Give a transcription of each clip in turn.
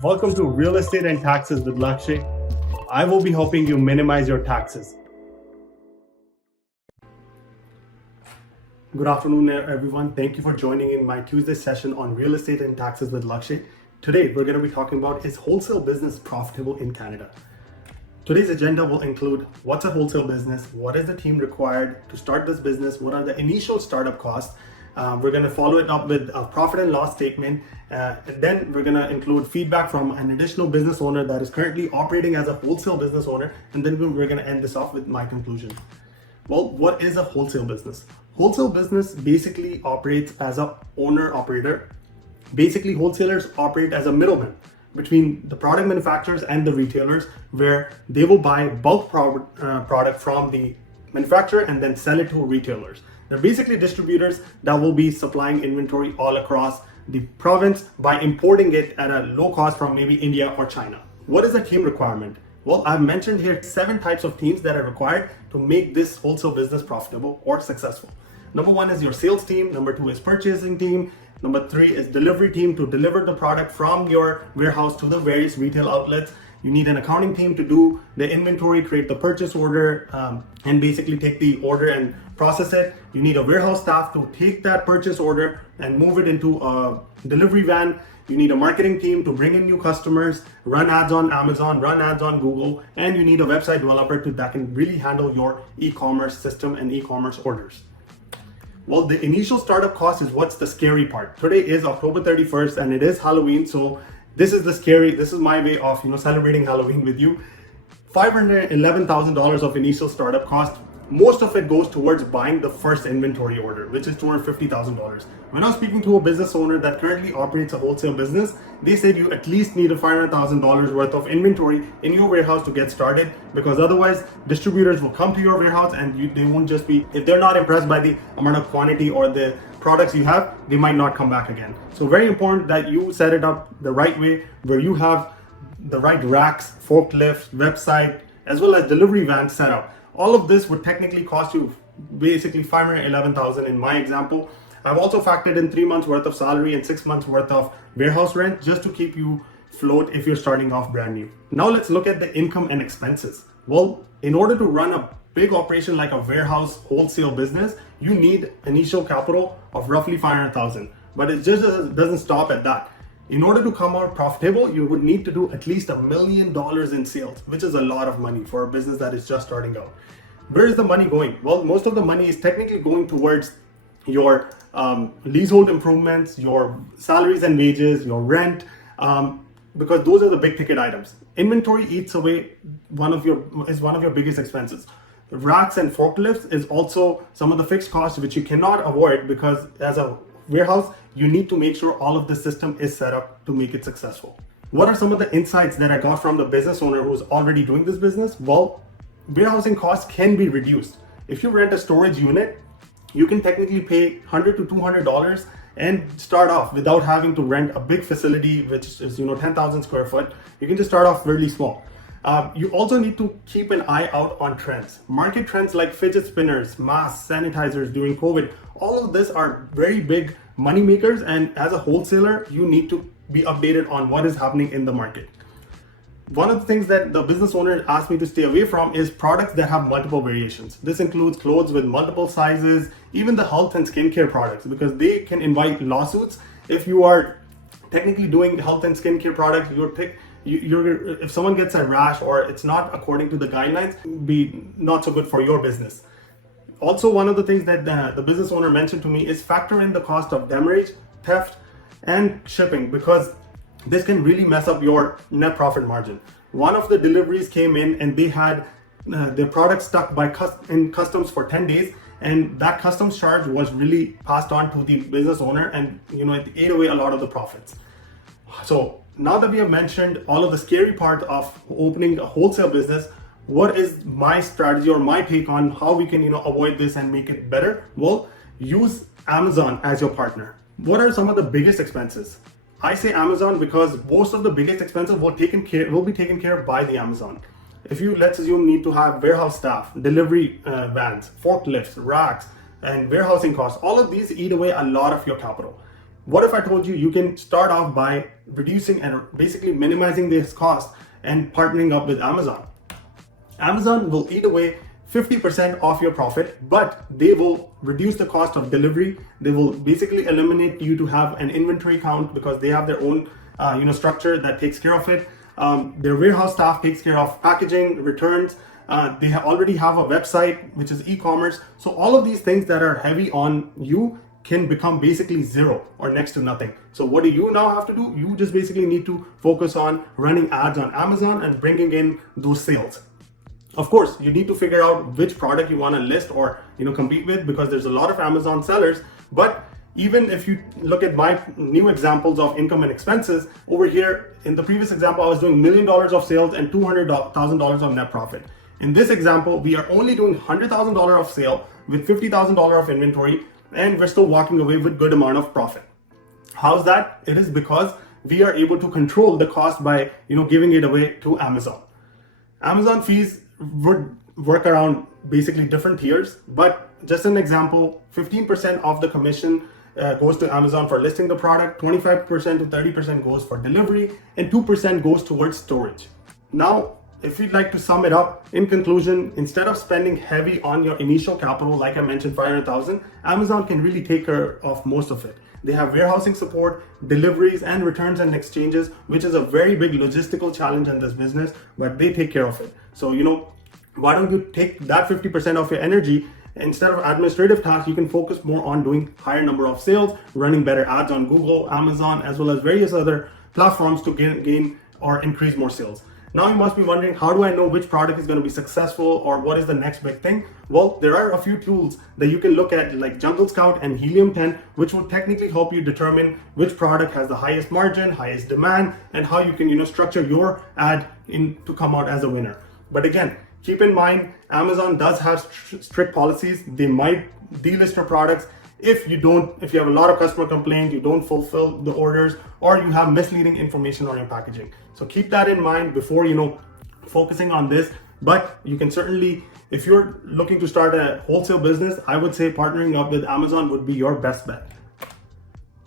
Welcome to Real Estate and Taxes with Lakshay. I will be helping you minimize your taxes. Good afternoon, everyone. Thank you for joining in my Tuesday session on Real Estate and Taxes with Lakshay. Today, we're going to be talking about, is wholesale business profitable in Canada? Today's agenda will include what's a wholesale business, what is the team required to start this business, what are the initial startup costs. We're going to follow it up with a profit and loss statement. And then we're going to include feedback from an additional business owner that is currently operating as a wholesale business owner. And then we're going to end this off with my conclusion. Well, what is a wholesale business? Wholesale business basically operates as an owner operator. Basically, wholesalers operate as a middleman between the product manufacturers and the retailers, where they will buy bulk product from the manufacturer and then sell it to retailers. They're basically distributors that will be supplying inventory all across the province by importing it at a low cost from maybe India or China. What is the team requirement? Well, I've mentioned here 7 types of teams that are required to make this wholesale business profitable or successful. Number 1 is your sales team. Number 2 is purchasing team. Number 3 is delivery team to deliver the product from your warehouse to the various retail outlets. You need an accounting team to do the inventory, create the purchase order, and basically take the order and process it. You need a warehouse staff to take that purchase order and move it into a delivery van. You need a marketing team to bring in new customers, run ads on Amazon, run ads on Google, and you need a website developer that can really handle your e-commerce system and e-commerce orders. Well, the initial startup cost is what's the scary part. Today is October 31st and it is Halloween, so this is my way of celebrating Halloween with you. $511,000 of initial startup cost. Most of it goes towards buying the first inventory order, which is $250,000. When I was speaking to a business owner that currently operates a wholesale business, they said you at least need a $500,000 worth of inventory in your warehouse to get started, because otherwise distributors will come to your warehouse and they won't just be, if they're not impressed by the amount of quantity or the products you have, they might not come back again. So very important that you set it up the right way, where you have the right racks, forklifts, website, as well as delivery vans set up. All of this would technically cost you basically $511,000 in my example. I've also factored in 3 months worth of salary and 6 months worth of warehouse rent just to keep you afloat if you're starting off brand new. Now let's look at the income and expenses. Well, in order to run a big operation like a warehouse wholesale business, you need initial capital of roughly $500,000. But it just doesn't stop at that. In order to come out profitable, you would need to do at least $1 million in sales, which is a lot of money for a business that is just starting out. Where is the money going? Well, most of the money is technically going towards your leasehold improvements, your salaries and wages, your rent, because those are the big ticket items. Inventory eats away one of your biggest expenses. Racks and forklifts is also some of the fixed costs which you cannot avoid, because as a warehouse, you need to make sure all of the system is set up to make it successful. What are some of the insights that I got from the business owner who's already doing this business? Well, warehousing costs can be reduced. If you rent a storage unit, you can technically pay $100 to $200 and start off without having to rent a big facility, which is 10,000 square foot. You can just start off really small. You also need to keep an eye out on trends. Market trends like fidget spinners, masks, sanitizers during COVID, all of this are very big money makers, and as a wholesaler, you need to be updated on what is happening in the market. One of the things that the business owner asked me to stay away from is products that have multiple variations. This includes clothes with multiple sizes, even the health and skincare products, because they can invite lawsuits. If you are technically doing health and skincare products, if someone gets a rash or it's not according to the guidelines, be not so good for your business. Also, one of the things that the business owner mentioned to me is factor in the cost of demurrage, theft, and shipping, because this can really mess up your net profit margin. One of the deliveries came in and they had their product stuck in customs for 10 days, and that customs charge was really passed on to the business owner, and it ate away a lot of the profits. So now that we have mentioned all of the scary part of opening a wholesale business, what is my strategy or my take on how we can avoid this and make it better? Well, use Amazon as your partner. What are some of the biggest expenses? I say Amazon because most of the biggest expenses will be taken care of by the Amazon. If you, let's assume, need to have warehouse staff, delivery vans, forklifts, racks, and warehousing costs, all of these eat away a lot of your capital. What if I told you you can start off by reducing and basically minimizing this cost and partnering up with Amazon? Amazon will eat away 50% of your profit, but they will reduce the cost of delivery. They will basically eliminate you to have an inventory count because they have their own structure that takes care of it. Their warehouse staff takes care of packaging, returns. They already have a website, which is e-commerce. So all of these things that are heavy on you can become basically zero or next to nothing. So what do you now have to do? You just basically need to focus on running ads on Amazon and bringing in those sales. Of course, you need to figure out which product you want to list or compete with, because there's a lot of Amazon sellers. But even if you look at my new examples of income and expenses over here, in the previous example, I was doing $1 million of sales and $200,000 of net profit. In this example, we are only doing $100,000 of sale with $50,000 of inventory, and we're still walking away with good amount of profit. How's that? It is because we are able to control the cost by giving it away to Amazon. Amazon fees would work around basically different tiers, but just an example, 15% of the commission goes to Amazon for listing the product, 25% to 30% goes for delivery, and 2% goes towards storage. Now, if you'd like to sum it up, in conclusion, instead of spending heavy on your initial capital, like I mentioned, 500,000, Amazon can really take care of most of it. They have warehousing support, deliveries, and returns and exchanges, which is a very big logistical challenge in this business, but they take care of it. So, why don't you take that 50% of your energy? Instead of administrative tasks, you can focus more on doing higher number of sales, running better ads on Google, Amazon, as well as various other platforms to gain or increase more sales. Now you must be wondering, how do I know which product is going to be successful or what is the next big thing? Well, there are a few tools that you can look at, like Jungle Scout and Helium 10, which will technically help you determine which product has the highest margin, highest demand, and how you can structure your ad to come out as a winner. But again, keep in mind, Amazon does have strict policies. They might delist your products if you have a lot of customer complaints, you don't fulfill the orders, or you have misleading information on your packaging. So keep that in mind before focusing on this. But you can certainly, if you're looking to start a wholesale business, I would say partnering up with Amazon would be your best bet.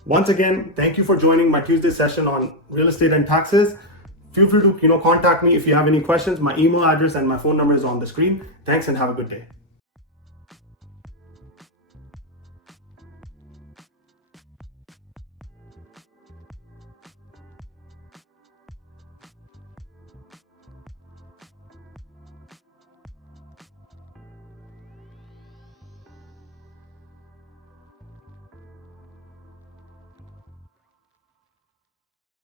Once again, thank you for joining my Tuesday session on real estate and taxes. Feel free to contact me if you have any questions. My email address and my phone number is on the screen. Thanks and have a good day.